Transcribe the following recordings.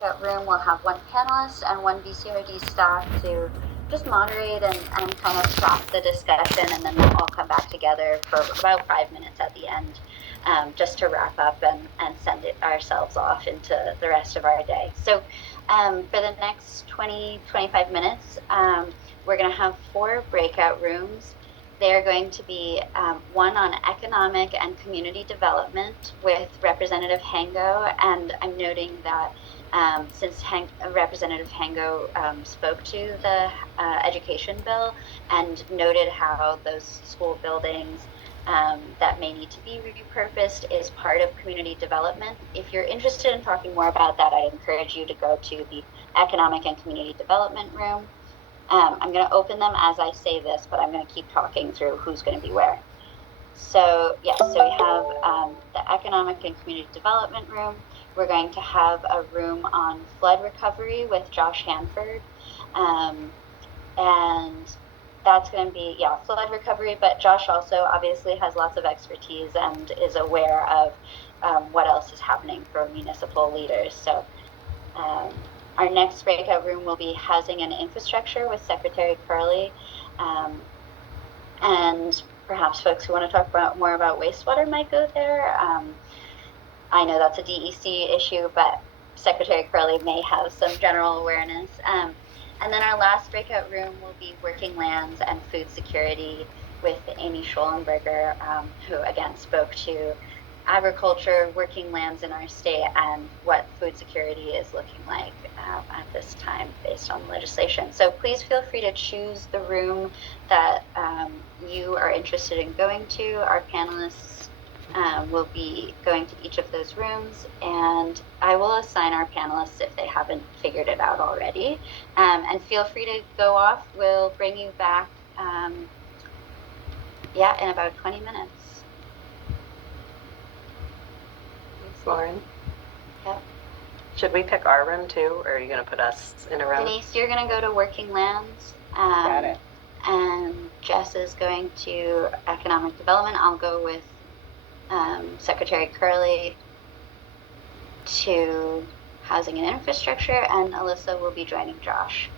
breakout room will have one panelist and one VCRD staff to just moderate and kind of stop the discussion, and then we'll all come back together for about 5 minutes at the end, just to wrap up and send ourselves off into the rest of our day. So for the next 20-25 minutes, we're going to have 4 breakout rooms. They're going to be one on economic and community development with Representative Hango, and I'm noting that since Representative Hango spoke to the education bill and noted how those school buildings that may need to be repurposed is part of community development. If you're interested in talking more about that, I encourage you to go to the economic and community development room. I'm going to open them as I say this, but I'm going to keep talking through who's going to be where. So yes, so we have the economic and community development room. We're going to have a room on flood recovery with Josh Hanford. And that's going to be, flood recovery, but Josh also obviously has lots of expertise and is aware of what else is happening for municipal leaders. So our next breakout room will be housing and infrastructure with Secretary Curley. And perhaps folks who want to talk more about wastewater might go there. I know that's a DEC issue, but Secretary Curley may have some general awareness. And then our last breakout room will be working lands and food security with Amy Schollenberger, who again spoke to agriculture, working lands in our state, and what food security is looking like at this time based on legislation. So please feel free to choose the room that you are interested in going to. Our panelists will be going to each of those rooms, and I will assign our panelists if they haven't figured it out already. And feel free to go off. We'll bring you back, in about 20 minutes. Thanks, Lauren. Yep. Should we pick our room too, or are you going to put us in a room? Denise, you're going to go to working lands. Got it. And Jess is going to economic development. I'll go with Secretary Curley to housing and infrastructure, and Alyssa will be joining Josh.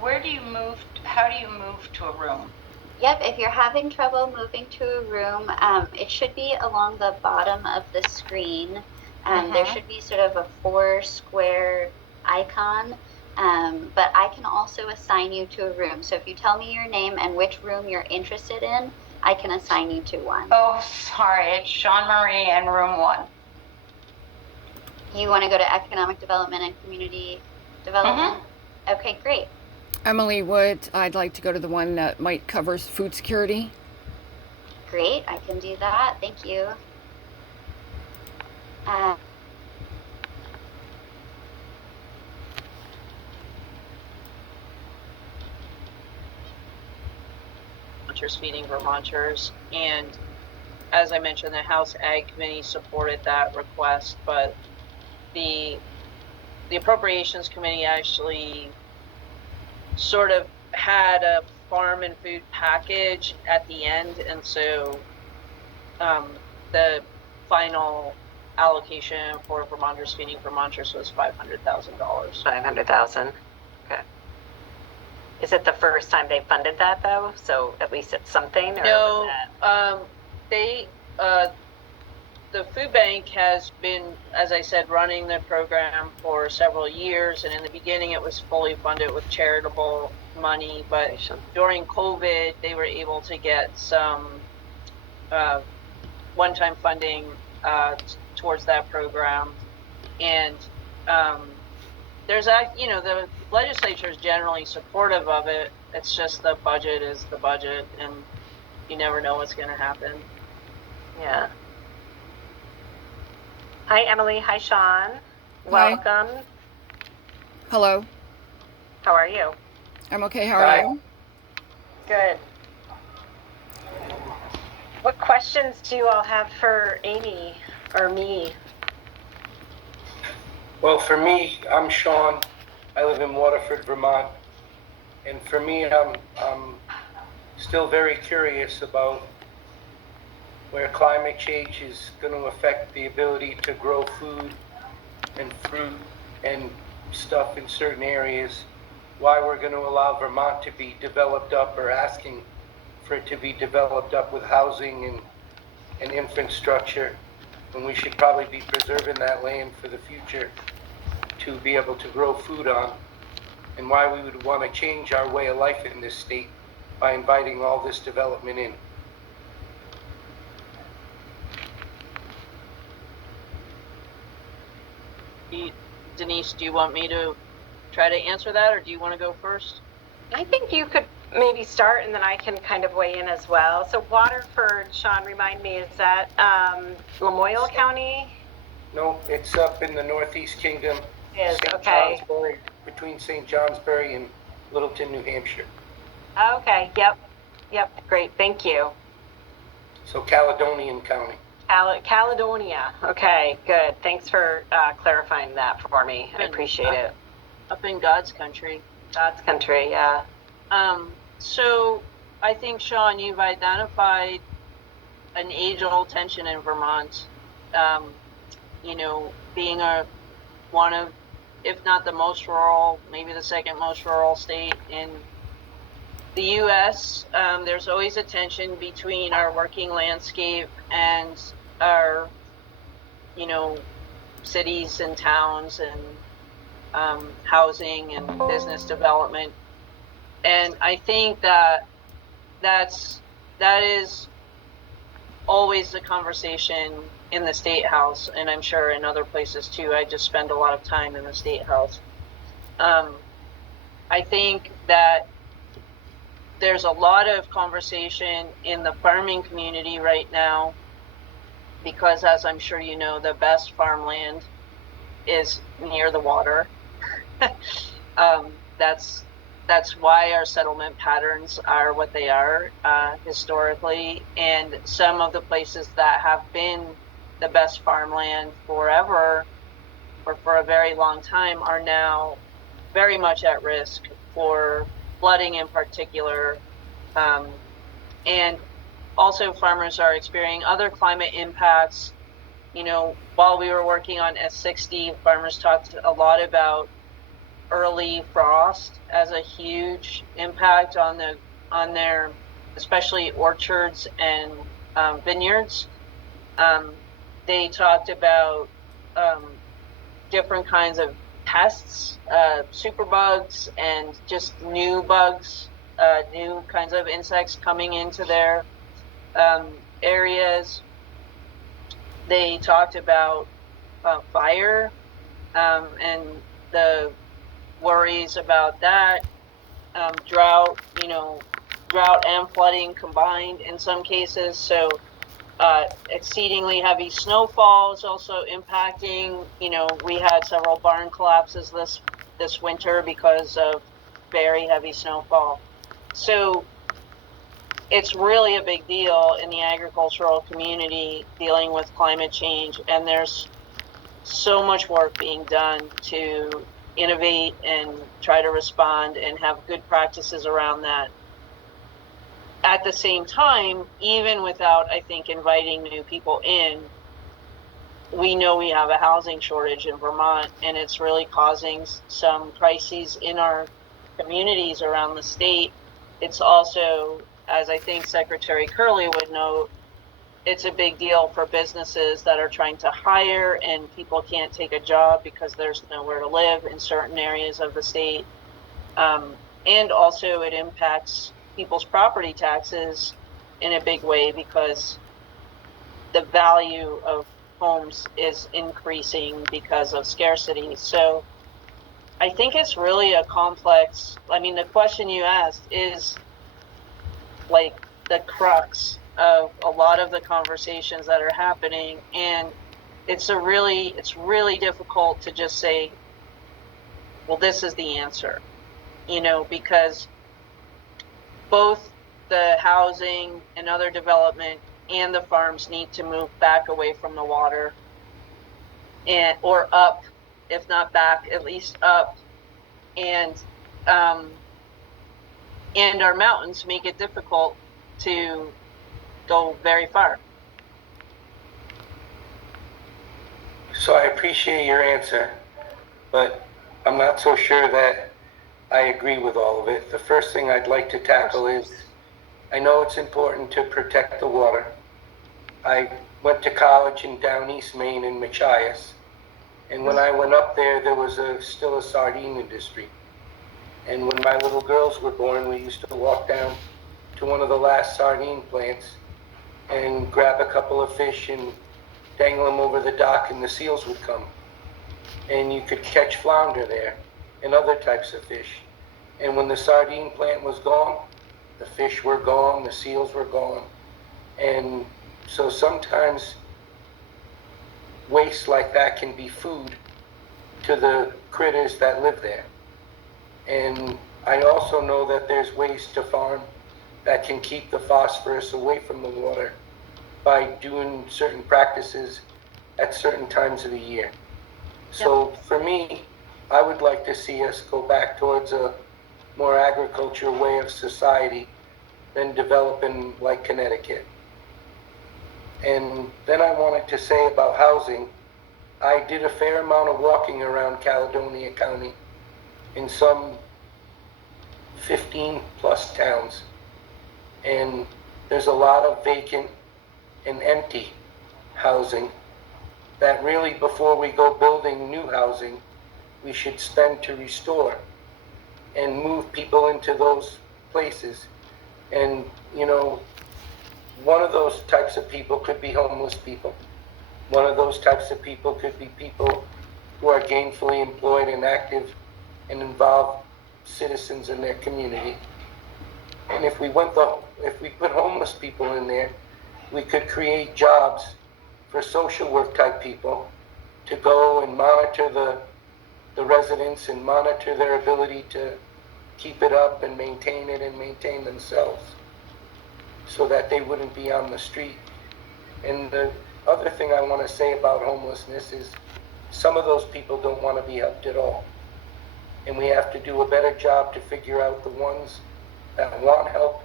Where do you move? How do you move to a room? Yep, if you're having trouble moving to a room, it should be along the bottom of the screen. There should be sort of a 4 square icon, but I can also assign you to a room. So if you tell me your name and which room you're interested in, I can assign you to one. Oh, sorry, it's Sean Marie in room 1. You want to go to economic development and community development? Okay, great. Emily Wood, I'd like to go to the one that might cover food security. Great, I can do that. Thank you. Vermonters Feeding Vermonters, and as I mentioned, the House Ag Committee supported that request, but the Appropriations Committee actually sort of had a farm and food package at the end, and so the final allocation for Vermonters Feeding Vermonters was $500,000. $500,000. Okay. Is it the first time they funded that though? So at least it's something. Or No, was that... the food bank has been, as I said, running the program for several years, and in the beginning it was fully funded with charitable money, but during COVID they were able to get some one-time funding towards that program, and there's the legislature is generally supportive of it. It's just the budget is the budget, and you never know what's going to happen. Yeah. Hi, Emily. Hi, Sean. Welcome. Hi. Hello. How are you? I'm okay. How are you? Good. What questions do you all have for Amy or me? Well, for me, I'm Sean. I live in Waterford, Vermont. And for me, I'm still very curious about where climate change is going to affect the ability to grow food and fruit and stuff in certain areas, why we're going to allow Vermont to be developed up or asking for it to be developed up with housing and infrastructure, when we should probably be preserving that land for the future to be able to grow food on, and why we would want to change our way of life in this state by inviting all this development in. Denise, do you want me to try to answer that, or do you want to go first? I think you could maybe start and then I can kind of weigh in as well. So Waterford, Sean, remind me, is that Lamoille County? No, it's up in the Northeast Kingdom, It is, St. okay. Johnsbury, between St. Johnsbury and Littleton, New Hampshire. Okay, yep, great, thank you. So Caledonian County. Caledonia, okay, good. Thanks for clarifying that for me. I appreciate it. Up in God's country. God's country, yeah. So I think, Sean, you've identified an age-old tension in Vermont. You know, being one of, if not the most rural, maybe the second most rural state in the U.S., there's always a tension between our working landscape and our, you know, cities and towns and housing and business development. And I think that is always the conversation in the State House, and I'm sure in other places too. I just spend a lot of time in the State House. I think that there's a lot of conversation in the farming community right now because, as I'm sure you know, the best farmland is near the water. That's why our settlement patterns are what they are historically, and some of the places that have been the best farmland forever or for a very long time are now very much at risk for flooding in particular, and also farmers are experiencing other climate impacts. You know, while we were working on S60, farmers talked a lot about early frost as a huge impact on their especially orchards and vineyards. They talked about different kinds of pests, superbugs, and just new bugs, new kinds of insects coming into their areas. They talked about fire and the worries about that, drought and flooding combined in some cases. So exceedingly heavy snowfall is also impacting. You know, we had several barn collapses this winter because of very heavy snowfall. So it's really a big deal in the agricultural community dealing with climate change, and there's so much work being done to innovate and try to respond and have good practices around that. At the same time, even without, I think, inviting new people in, we know we have a housing shortage in Vermont, and it's really causing some crises in our communities around the state. It's also, as I think Secretary Curley would note, it's a big deal for businesses that are trying to hire and people can't take a job because there's nowhere to live in certain areas of the state. And also it impacts people's property taxes in a big way because the value of homes is increasing because of scarcity. So I think it's really a complex, I mean, the question you asked is like the crux of a lot of the conversations that are happening, and it's really difficult to just say, well, this is the answer, you know, because both the housing and other development and the farms need to move back away from the water, or up, if not back, at least up, and our mountains make it difficult to go very far. So I appreciate your answer, but I'm not so sure that I agree with all of it. The first thing I'd like to tackle is, I know it's important to protect the water. I went to college in down East Maine in Machias, and when I went up there, there was still a sardine industry. And when my little girls were born, we used to walk down to one of the last sardine plants and grab a couple of fish and dangle them over the dock, and the seals would come. And you could catch flounder there and other types of fish. And when the sardine plant was gone, the fish were gone, the seals were gone. And so sometimes waste like that can be food to the critters that live there. And I also know that there's ways to farm that can keep the phosphorus away from the water by doing certain practices at certain times of the year. So for me, I would like to see us go back towards a more agricultural way of society than developing like Connecticut. And then I wanted to say about housing, I did a fair amount of walking around Caledonia County in some 15 plus towns. And there's a lot of vacant and empty housing that really, before we go building new housing, we should spend to restore and move people into those places. And, you know, one of those types of people could be homeless people. One of those types of people could be people who are gainfully employed and active and involved citizens in their community. And if we put homeless people in there, we could create jobs for social work type people to go and monitor the residents and monitor their ability to keep it up and maintain it and maintain themselves so that they wouldn't be on the street. And the other thing I want to say about homelessness is some of those people don't want to be helped at all. And we have to do a better job to figure out the ones that want help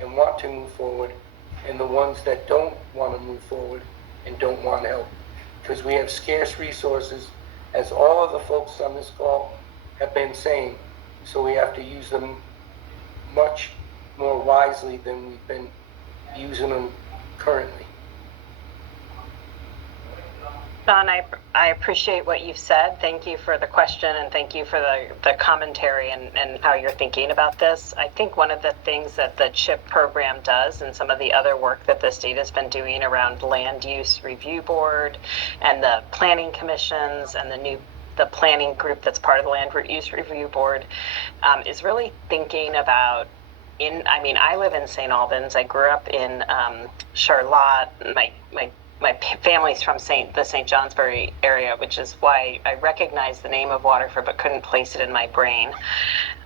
and want to move forward, and the ones that don't want to move forward and don't want help. Because we have scarce resources, as all of the folks on this call have been saying, so we have to use them much more wisely than we've been using them currently. Don, I appreciate what you've said. Thank you for the question, and thank you for the commentary and how you're thinking about this. I think one of the things that the CHIP program does, and some of the other work that the state has been doing around land use review board and the planning commissions and the planning group that's part of the land use review board, is really thinking about I live in St. Albans. I grew up in Charlotte. My family's from the St. Johnsbury area, which is why I recognize the name of Waterford but couldn't place it in my brain.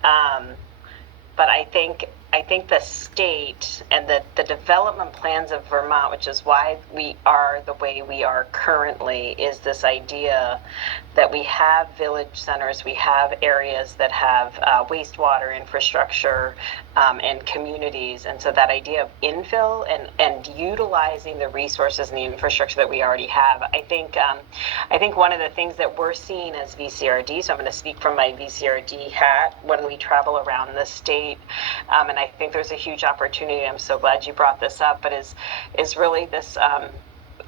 But I think the state and the development plans of Vermont, which is why we are the way we are currently, is this idea that we have village centers, we have areas that have wastewater infrastructure and communities. And so that idea of infill and utilizing the resources and the infrastructure that we already have, I think one of the things that we're seeing as VCRD, so I'm going to speak from my VCRD hat, when we travel around the state, and I think there's a huge opportunity. I'm so glad you brought this up, but is really this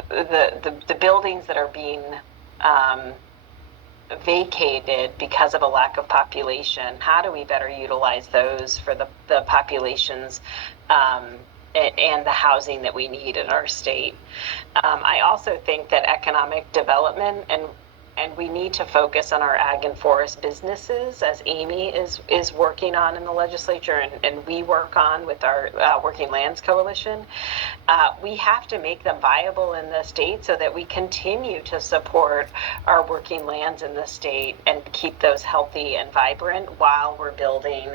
the buildings that are being vacated because of a lack of population. How do we better utilize those for the populations and the housing that we need in our state? I also think that economic development and we need to focus on our ag and forest businesses, as Amy is working on in the legislature, and we work on with our Working Lands Coalition. We have to make them viable in the state so that we continue to support our working lands in the state and keep those healthy and vibrant while we're building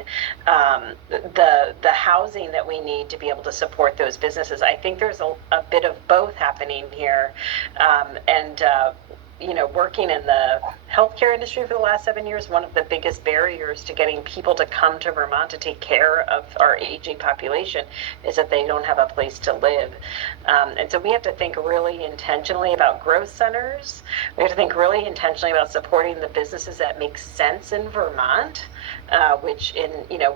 the housing that we need to be able to support those businesses. I think there's a bit of both happening here, and working in the healthcare industry for the last 7 years, one of the biggest barriers to getting people to come to Vermont to take care of our aging population is that they don't have a place to live. And so we have to think really intentionally about growth centers. We have to think really intentionally about supporting the businesses that make sense in Vermont, which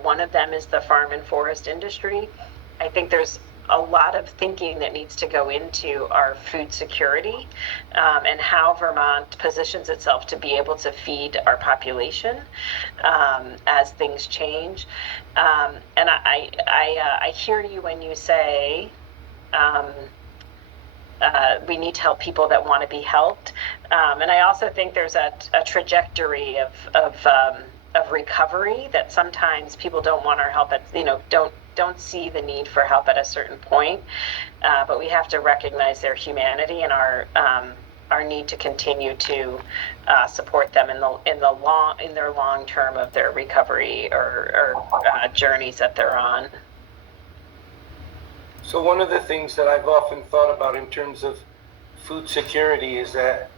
one of them is the farm and forest industry. I think there's a lot of thinking that needs to go into our food security and how Vermont positions itself to be able to feed our population as things change. And I hear you when you say we need to help people that want to be helped. And I also think there's a trajectory of recovery that sometimes people don't want our help don't see the need for help at a certain point, but we have to recognize their humanity and our need to continue to support them in their long term of their recovery or journeys that they're on. So one of the things that I've often thought about in terms of food security is that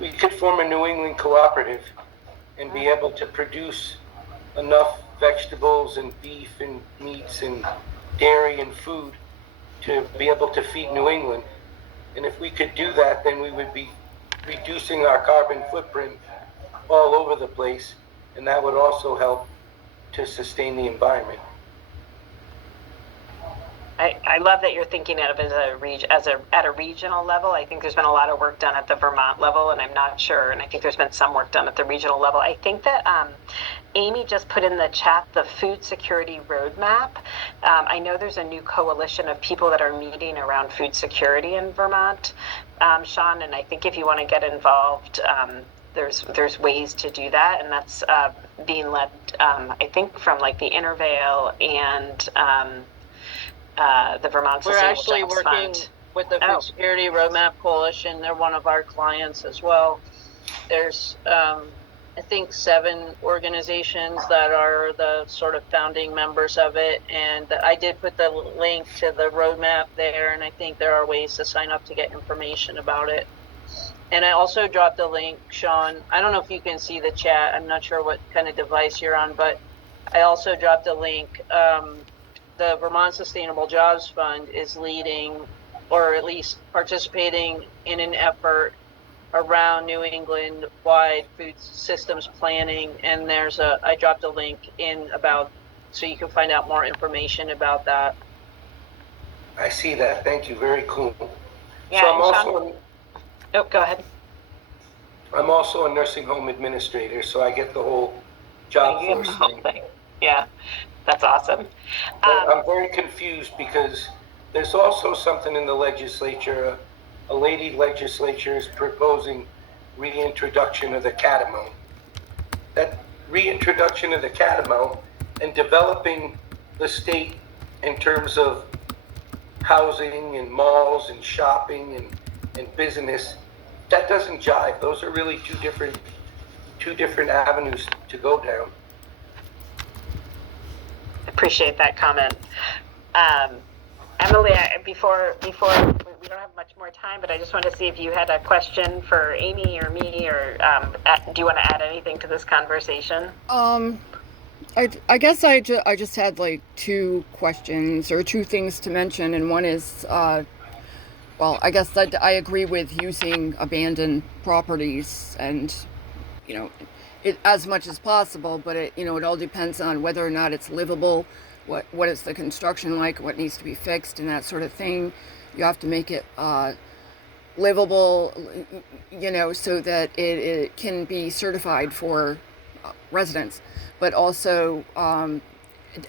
we could form a New England cooperative and be able to produce enough vegetables and beef and meats and dairy and food to be able to feed New England. And if we could do that, then we would be reducing our carbon footprint all over the place, and that would also help to sustain the environment. I love that you're thinking of it at a regional level. I think there's been a lot of work done at the Vermont level, and I'm not sure. And I think there's been some work done at the regional level. I think that Amy just put in the chat the food security roadmap. I know there's a new coalition of people that are meeting around food security in Vermont, Sean. And I think if you want to get involved, there's ways to do that, and that's being led, I think, from like the Intervale and the Vermont We're Sustainable actually Jobs working Fund. with the Food Security Roadmap Coalition. They're one of our clients as well. There's, I think, 7 organizations that are the sort of founding members of it. And I did put the link to the roadmap there, and I think there are ways to sign up to get information about it. And I also dropped a link, Sean. I don't know if you can see the chat. I'm not sure what kind of device you're on, but I also dropped a link. The Vermont Sustainable Jobs Fund is leading, or at least participating in an effort around New England-wide food systems planning. And I dropped a link in so you can find out more information about that. I see that. Thank you. Very cool. Yeah, So go ahead. I'm also a nursing home administrator, so I get the whole job force thing. Yeah, that's awesome. I'm very confused because there's also something in the legislature. A lady legislature is proposing reintroduction of the catamount. That reintroduction of the catamount and developing the state in terms of housing and malls and shopping and business, that doesn't jive. Those are really two different avenues to go down. Appreciate that comment. Emily, before we don't have much more time, but I just wanted to see if you had a question for Amy or me, or do you want to add anything to this conversation? I guess I just had like 2 questions or 2 things to mention, and one is, well, I guess that I agree with using abandoned properties and, it as much as possible, but it all depends on whether or not it's livable, what is the construction like, what needs to be fixed, and that sort of thing. You have to make it livable, so that it can be certified for residents. But also,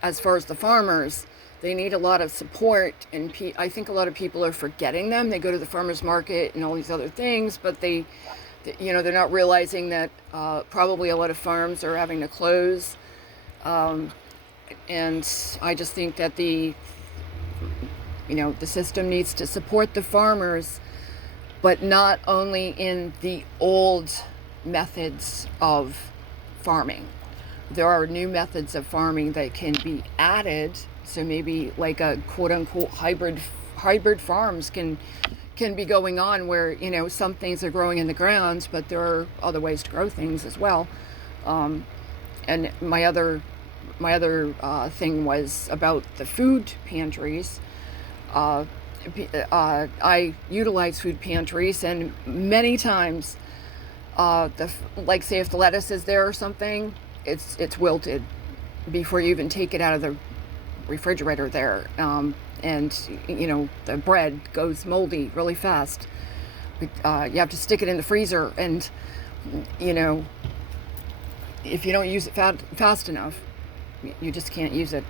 as far as the farmers, they need a lot of support, and I think a lot of people are forgetting them. They go to the farmers market and all these other things, but they're not realizing that probably a lot of farms are having to close. And I just think that the system needs to support the farmers, but not only in the old methods of farming. There are new methods of farming that can be added. So maybe like a quote unquote hybrid farms can can be going on where, you know, some things are growing in the ground, but there are other ways to grow things as well. And my other thing was about the food pantries. I utilize food pantries, and many times, like say if the lettuce is there or something, it's wilted before you even take it out of the refrigerator there, and you know the bread goes moldy really fast. You have to stick it in the freezer, and you know if you don't use it fast enough, you just can't use it.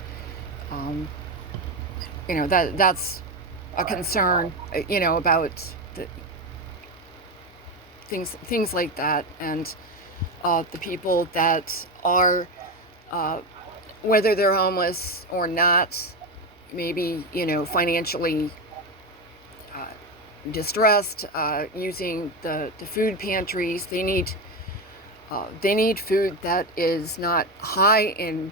You know that's a concern. You know about the things like that, and the people that are, whether they're homeless or not, maybe you know financially distressed, using the food pantries. They need food that is not high in,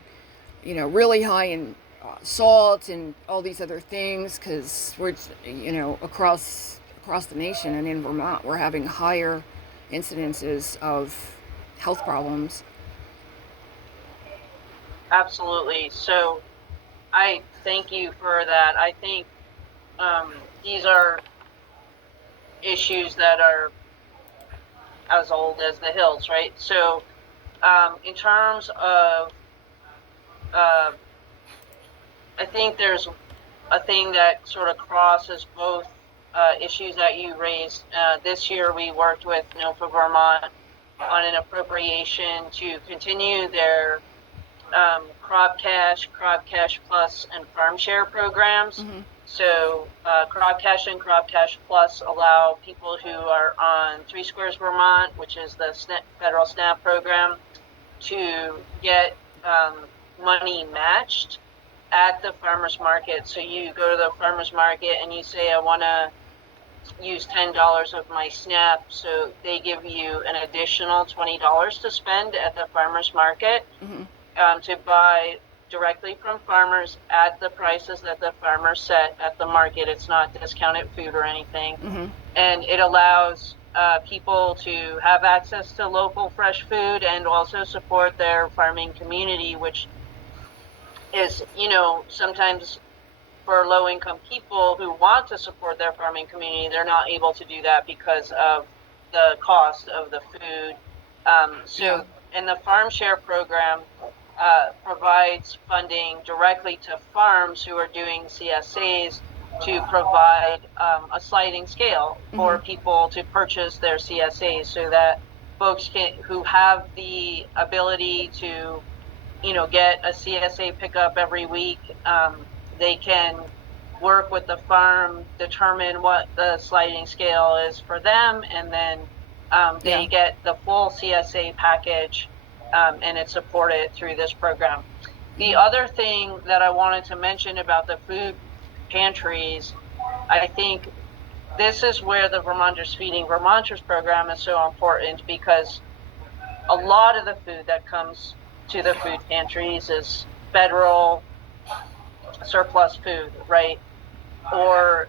you know, really high in salt and all these other things, because we're, you know, across the nation and in Vermont we're having higher incidences of health problems. Absolutely. So I thank you for that. I think these are issues that are as old as the hills, right? So in terms of, I think there's a thing that sort of crosses both issues that you raised. This year we worked with NOFA Vermont on an appropriation to continue their Crop Cash Plus, and Farm Share programs. Mm-hmm. So Crop Cash and Crop Cash Plus allow people who are on 3 Squares Vermont, which is the federal SNAP program, to get money matched at the farmer's market. So you go to the farmer's market and you say, I want to use $10 of my SNAP, so they give you an additional $20 to spend at the farmer's market. Mm-hmm. To buy directly from farmers at the prices that the farmers set at the market. It's not discounted food or anything. Mm-hmm. And it allows people to have access to local fresh food and also support their farming community, which is, you know, sometimes for low-income people who want to support their farming community, they're not able to do that because of the cost of the food. And the Farm Share program provides funding directly to farms who are doing CSAs to provide a sliding scale for people to purchase their CSAs, so that folks who have the ability to, you know, get a CSA pickup every week, they can work with the farm, determine what the sliding scale is for them, and then they get the full CSA package, and it's supported through this program. The other thing that I wanted to mention about the food pantries, I think this is where the Vermonters Feeding Vermonters program is so important, because a lot of the food that comes to the food pantries is federal surplus food, right? Or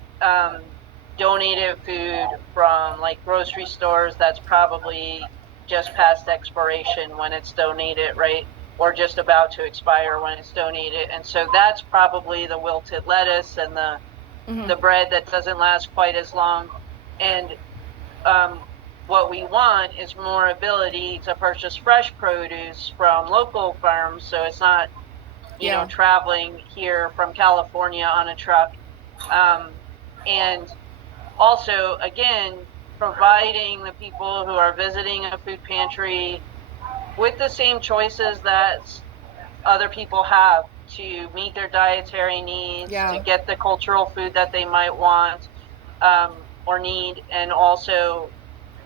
donated food from like grocery stores that's probably just past expiration when it's donated, right? Or just about to expire when it's donated. And so that's probably the wilted lettuce and the bread that doesn't last quite as long. And what we want is more ability to purchase fresh produce from local farms, so it's not, you know, traveling here from California on a truck. And also, again, providing the people who are visiting a food pantry with the same choices that other people have to meet their dietary needs, to get the cultural food that they might want or need, and also,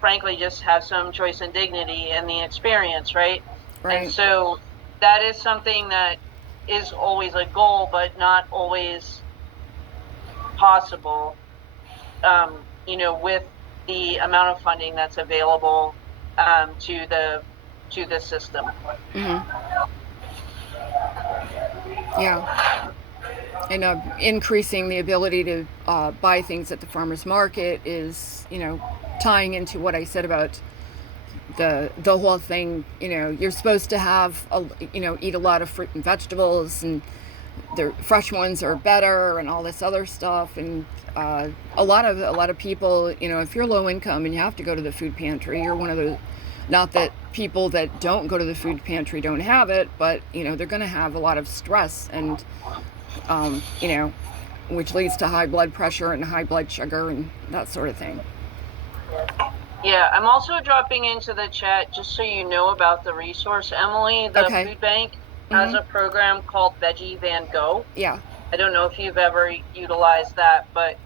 frankly, just have some choice and dignity in the experience, right? And so that is something that is always a goal, but not always possible, you know, with the amount of funding that's available to the system. Yeah. And increasing the ability to buy things at the farmer's market is, tying into what I said about the whole thing. You're supposed to have eat a lot of fruit and vegetables, and the fresh ones are better, and all this other stuff. And a lot of people, if you're low income and you have to go to the food pantry, you're one of the, not that people that don't go to the food pantry don't have it, but they're going to have a lot of stress, and which leads to high blood pressure and high blood sugar and that sort of thing. Yeah, I'm also dropping into the chat just so you know about the resource, Emily. The Okay. food bank has a program called Veggie Van Go. Yeah. I don't know if you've ever utilized that, but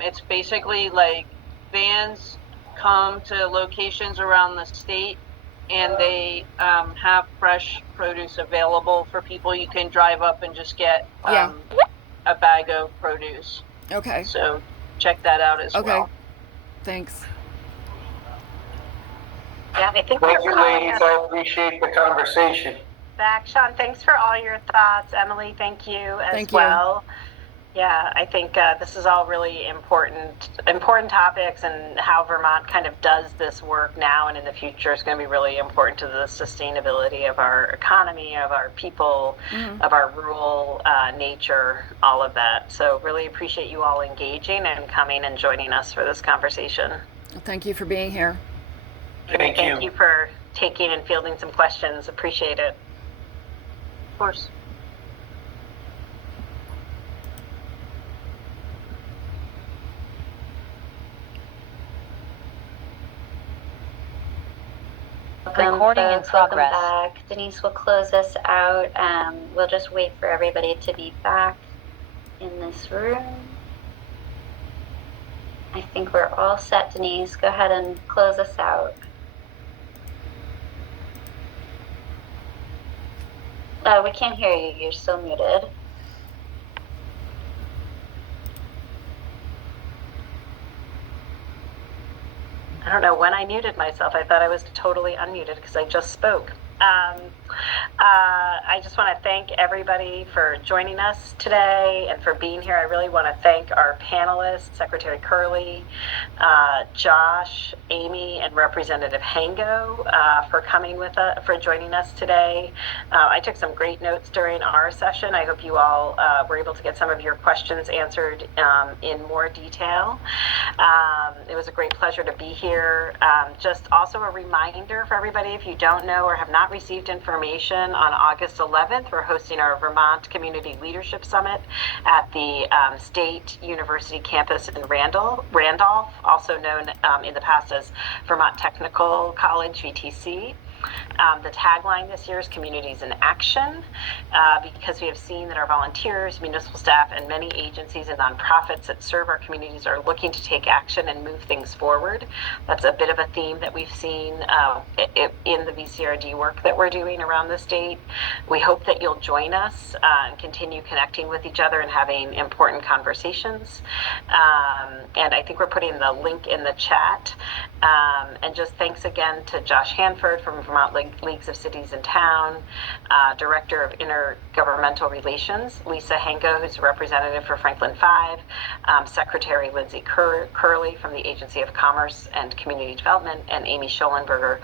it's basically like vans come to locations around the state, and they have fresh produce available for people. You can drive up and just get Yeah. a bag of produce. Okay. So check that out as Okay. well. Thanks. Yeah, I think Thank you, ladies. I appreciate the conversation. back. Sean, thanks for all your thoughts. Emily, thank you as Thank you. well. Yeah, I think this is all really important topics, and how Vermont kind of does this work now and in the future is going to be really important to the sustainability of our economy, of our people, of our rural nature, all of that. So really appreciate you all engaging and coming and joining us for this conversation. Thank you for being here. Thank you. Thank you for taking and fielding some questions. Appreciate it. Of course. Recording in progress. Welcome back. Denise will close us out. We'll just wait for everybody to be back in this room. I think we're all set, Denise. Go ahead and close us out. We can't hear you. You're still muted. I don't know when I muted myself. I thought I was totally unmuted because I just spoke. I just want to thank everybody for joining us today and for being here. I really want to thank our panelists, Secretary Curley, Josh, Amy, and Representative Hango for coming with us, for joining us today. I took some great notes during our session. I hope you all were able to get some of your questions answered in more detail. It was a great pleasure to be here. Just also a reminder for everybody, if you don't know or have not received information, on August 11th, we're hosting our Vermont Community Leadership Summit at the State University campus in Randolph, also known in the past as Vermont Technical College, VTC. The tagline this year is Communities in Action, because we have seen that our volunteers, municipal staff, and many agencies and nonprofits that serve our communities are looking to take action and move things forward. That's a bit of a theme that we've seen in the VCRD work that we're doing around the state. We hope that you'll join us and continue connecting with each other and having important conversations. And I think we're putting the link in the chat. And just thanks again to Josh Hanford from Vermont Leagues of Cities and Town, Director of Intergovernmental Relations, Lisa Hango, who's a representative for Franklin 5, Secretary Lindsay Curley from the Agency of Commerce and Community Development, and Amy Schollenberger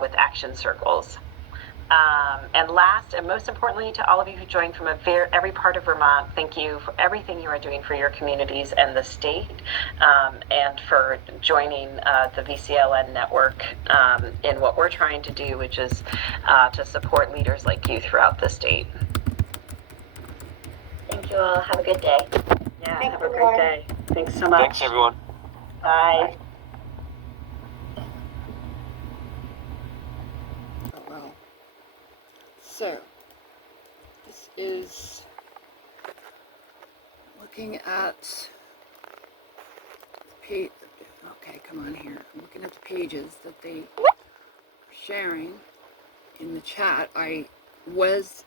with Action Circles. And last and most importantly, to all of you who joined from every part of Vermont, thank you for everything you are doing for your communities and the state, and for joining the VCLN network in what we're trying to do, which is to support leaders like you throughout the state. Thank you all. Have a good day. Yeah, have a great day. Thanks so much. Thanks, everyone. Bye. So, this is looking at the page. Okay, come on here. I'm looking at the pages that they are sharing in the chat. I was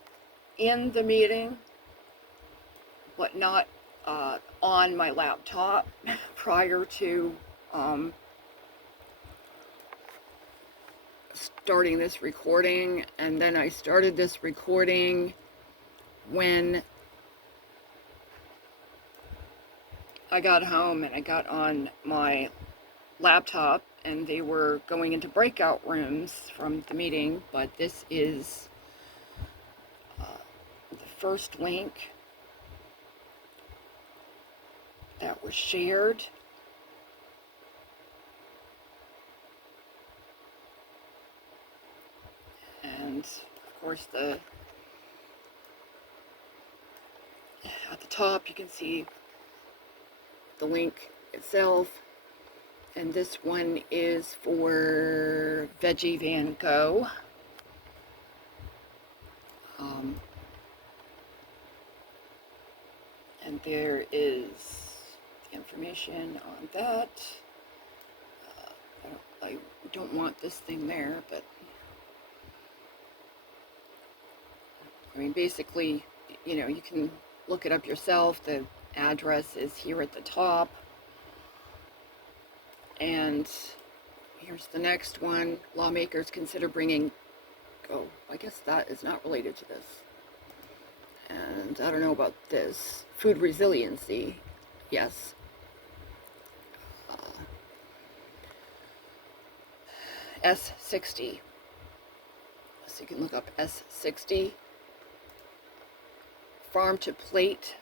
in the meeting, but not on my laptop prior to starting this recording, and then I started this recording when I got home and I got on my laptop and they were going into breakout rooms from the meeting, but this is the first link that was shared. And of course at the top you can see the link itself, and this one is for Veggie Van Go. And there is the information on that. I don't want this thing there, but I mean, basically, you know, you can look it up yourself. The address is here at the top. And here's the next one. Lawmakers consider bringing, oh, I guess that is not related to this. And I don't know about this. Food resiliency, yes. S60. So you can look up S60. Farm to Plate.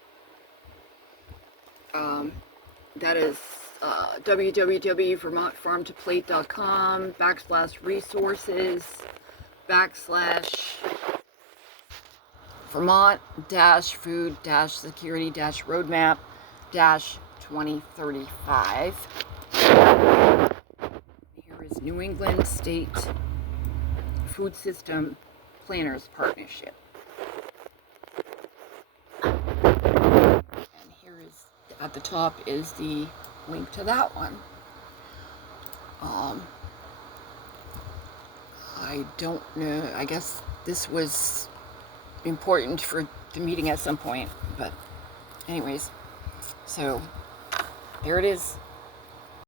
That is www.vermont-food-security-roadmap-2035. Here is New England State Food System Planners Partnership. And here is, at the top is the link to that one. I don't know, I guess this was important for the meeting at some point, but anyways, so there it is.